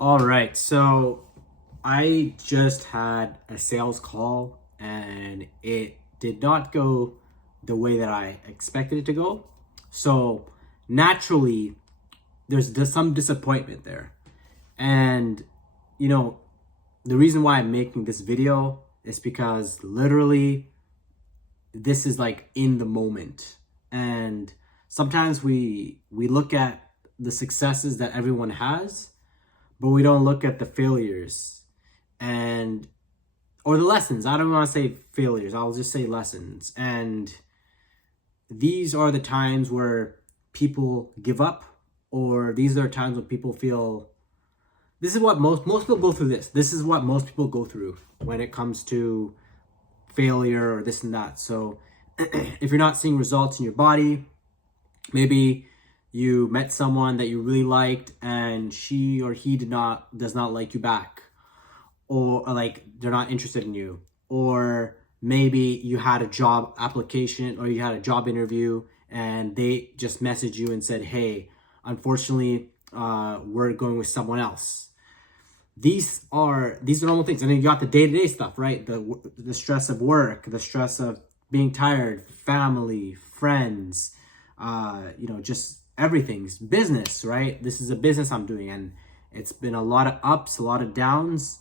All right, so I just had a sales call and it did not go the way that I expected it to go. So naturally, there's some disappointment there. And, you know, the reason why I'm making this video is because literally this is like in the moment. And sometimes we look at the successes that everyone has, but we don't look at the failures and or the lessons. I don't want to say failures, I'll just say lessons. And these are the times where people give up, or these are times when people feel this is what most people go through. This is what most people go through when it comes to failure or this and that. So if you're not seeing results in your body, maybe you met someone that you really liked and she or he does not like you back, or like they're not interested in you, or maybe you had a job application or you had a job interview and they just messaged you and said, hey, unfortunately, we're going with someone else. These are normal things. And then you got the day-to-day stuff, right? The stress of work, the stress of being tired, family, friends, just everything's business, right? This is a business I'm doing, and it's been a lot of ups, a lot of downs,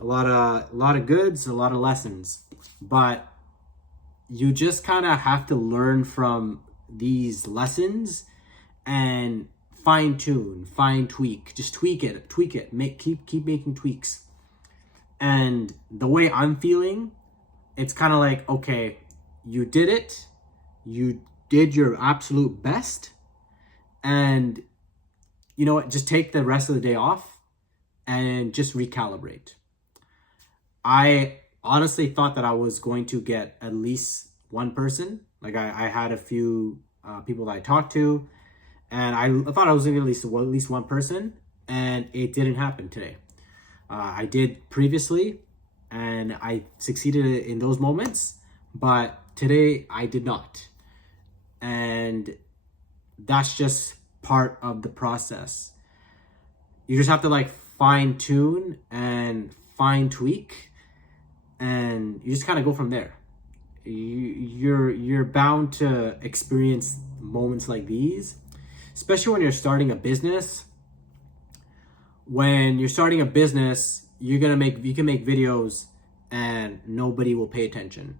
a lot of goods, a lot of lessons. But you just kind of have to learn from these lessons and fine tune, just tweak it, keep making tweaks. And the way I'm feeling, it's kind of like, okay, you did it, you did your absolute best, and you know what, just take the rest of the day off and just recalibrate. I honestly thought that I was going to get at least one person. Like I had a few people that I talked to, and I thought I was going to get at least one person, and it didn't happen today. I did previously, and I succeeded in those moments, but today I did not. And that's just part of the process. You just have to like fine tune and fine tweak, and you just kind of go from there. You're bound to experience moments like these, especially when you're starting a business. When you're starting a business, you can make videos and nobody will pay attention.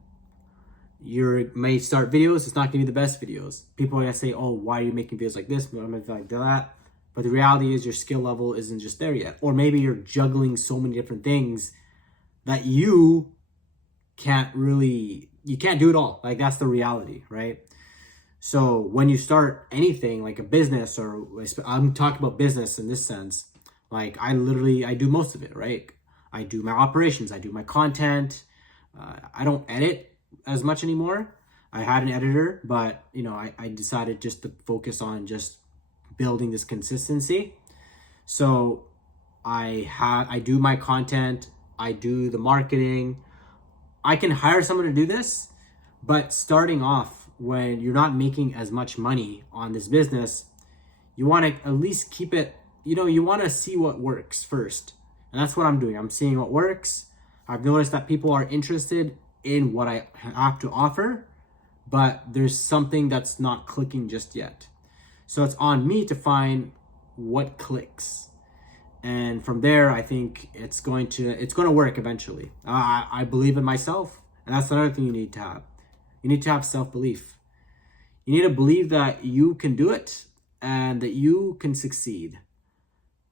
You may start videos, it's not gonna be the best videos. People are gonna say, oh, why are you making videos like this, like that? But the reality is your skill level isn't just there yet. Or maybe you're juggling so many different things that you can't do it all. Like, that's the reality, right? So when you start anything like a business, or I'm talking about business in this sense, like I do most of it, right? I do my operations, I do my content. I don't edit as much anymore. I had an editor, but I decided just to focus on just building this consistency. So I do my content, I do the marketing. I can hire someone to do this, but starting off, when you're not making as much money on this business, you want to at least keep it, you want to see what works first. And that's what I'm doing. I'm seeing what works. I've noticed that people are interested in what I have to offer, but there's something that's not clicking just yet. So it's on me to find what clicks. And from there, I think it's going to work eventually. I believe in myself, and that's another thing you need to have. You need to have self-belief. You need to believe that you can do it and that you can succeed.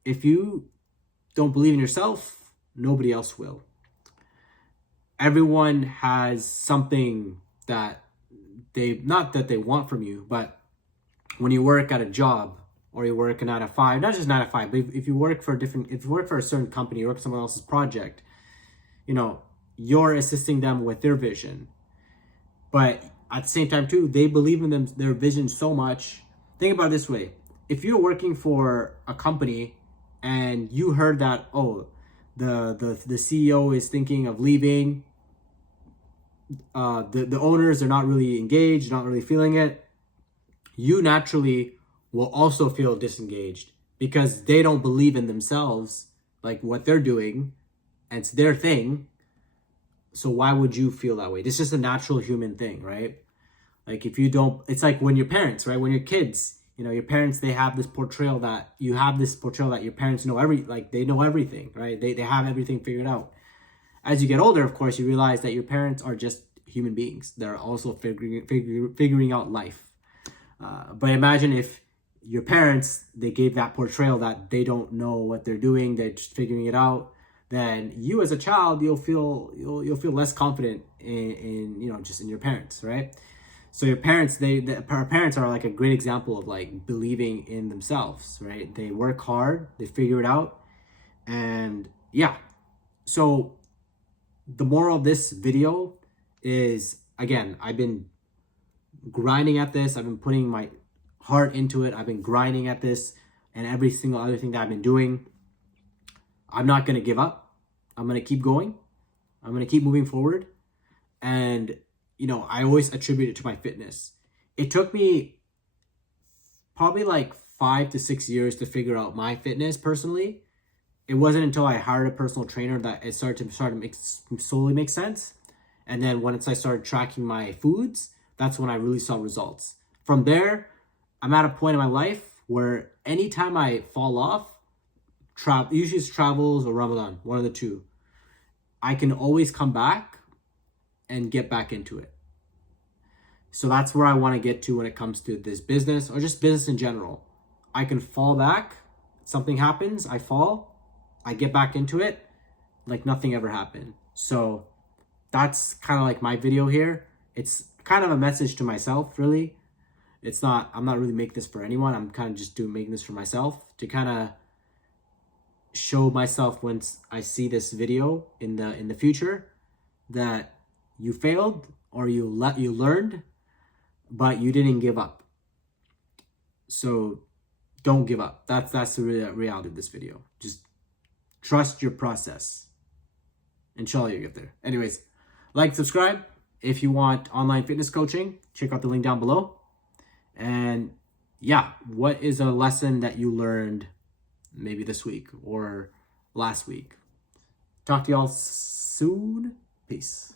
If you don't believe in yourself, nobody else will. Everyone has something that not that they want from you, but when you work at a job or you work a 9 to 5, not just 9 to 5, but if you work for a certain company, you work for someone else's project, you're assisting them with their vision. But at the same time too, they believe in their vision so much. Think about it this way. If you're working for a company and you heard that, oh, the CEO is thinking of leaving, the owners are not really engaged, not really feeling it, you naturally will also feel disengaged because they don't believe in themselves like what they're doing, and it's their thing. So why would you feel that way? This is just a natural human thing, right? Like if you don't, it's like when your parents, right? When you're kids, you know, your parents, they have this portrayal that your parents know they know everything, right? They have everything figured out. As you get older, of course, you realize that your parents are just human beings. They're also figuring out life. But imagine if your parents, they gave that portrayal that they don't know what they're doing, they're just figuring it out. Then you as a child, you'll feel less confident in just in your parents, right? So your parents, our parents are like a great example of like believing in themselves, right? They work hard, they figure it out, and yeah. So the moral of this video is, again, I've been grinding at this. I've been putting my heart into it. I've been grinding at this and every single other thing that I've been doing. I'm not going to give up. I'm going to keep going. I'm going to keep moving forward. And, I always attribute it to my fitness. It took me probably like 5 to 6 years to figure out my fitness personally. It wasn't until I hired a personal trainer that it started to slowly make sense. And then once I started tracking my foods, that's when I really saw results. From there, I'm at a point in my life where anytime I fall off, usually it's travels or Ramadan, one of the two, I can always come back and get back into it. So that's where I want to get to when it comes to this business or just business in general. I can fall back, something happens, I fall, I get back into it like nothing ever happened. So that's kind of like my video here. It's kind of a message to myself, really. I'm not really making this for anyone. I'm kind of just making this for myself to kind of show myself once I see this video in the future that you failed or you learned, but you didn't give up. So don't give up. That's the reality of this video. Just trust your process. Inshallah, you get there. Anyways, like, subscribe. If you want online fitness coaching, check out the link down below. And yeah, what is a lesson that you learned maybe this week or last week? Talk to y'all soon. Peace.